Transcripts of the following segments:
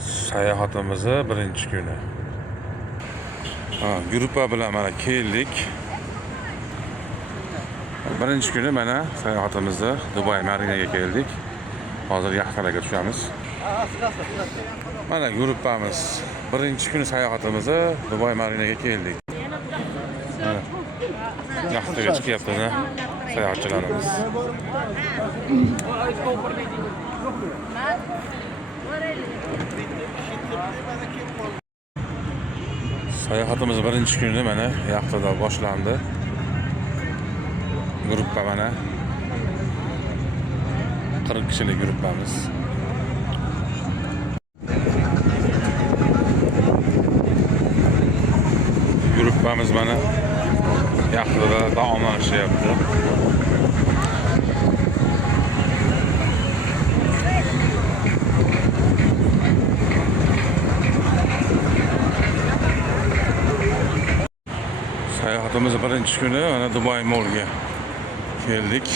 Sayohatimizni birinchi kuni. Gruppa bilan mana keldik. Birinchi kuni mana sayohatimizni Dubay marinaga keldik. Hozir yaxtalarga tushamiz. Mana gruppamiz birinchi kuni sayohatimizni Dubay marinaga keldik. Mana yaxtaga chiqyapti sayohatchilarimiz. Sayohatimiz birinchi kuni mana yaxtada boshlandi. Gruppa mana 40 kishilik gruppamiz. Gruppamiz mana yaxtada taomlanishyapti. Sayohatimiz birinchi kuni mana Dubai Mallga keldik.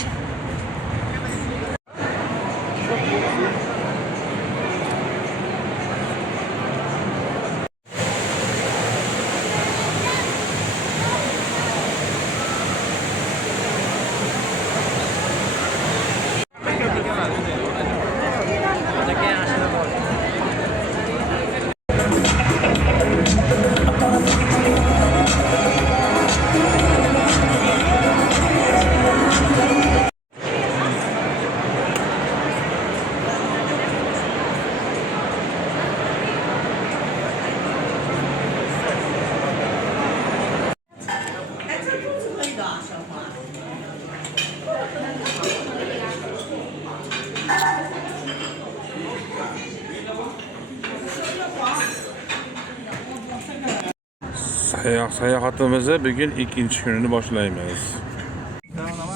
Sayohatimizni bugun ikkinchi kunini boshlaymiz.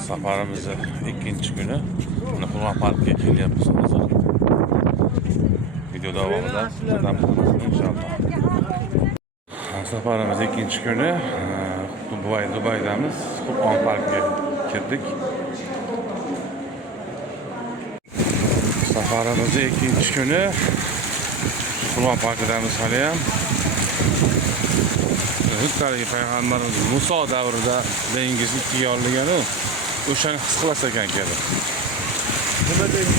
Safarimizni ikkinchi kuni Qurg'on parkiga kelyapmiz hozir. Video davomida inshaalloh. Safarimiz ikkinchi kuni Dubaydamiz. Qurg'on parkiga kirdik. Safarimiz ikkinchi kuni Qurg'on parkidamiz hali ham. Hukmdagi payg'ambarimiz Muso davrida dengizni ikkiga yo'llagan o'shani his qilas ekan kabi. Nima deydi?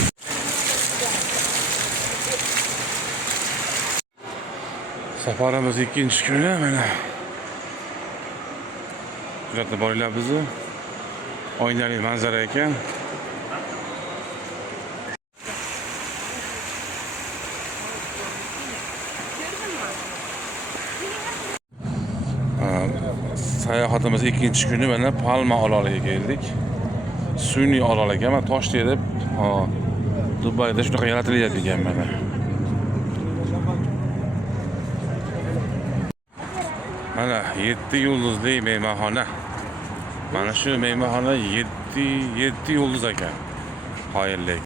Safarimiz ikkinchi kuni mana kuzatib boringlar bizni. Oynali manzara ekan. Sayohatimiz ikkinchi kuni mana Palma oroliga keldik. Sun'iy orol ekan, mana tosh terib, Dubayda shunaqa yaratiladi degan mana. Mana 7 yulduzli mehmonxona. Mana shu mehmonxona 7 yulduz ekan. Xayrli.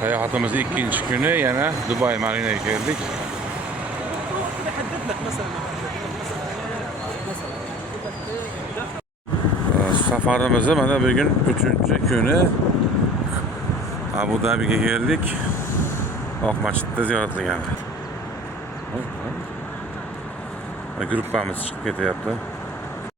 Sayohatimiz ikkinchi kuni yana Dubay marinaga keldik. Safarimizni mana bugun 3-kuni Abu Dabiga keldik. Oq masjidda ziyorat qilgan. Gruppamiz chiqib ketyapti.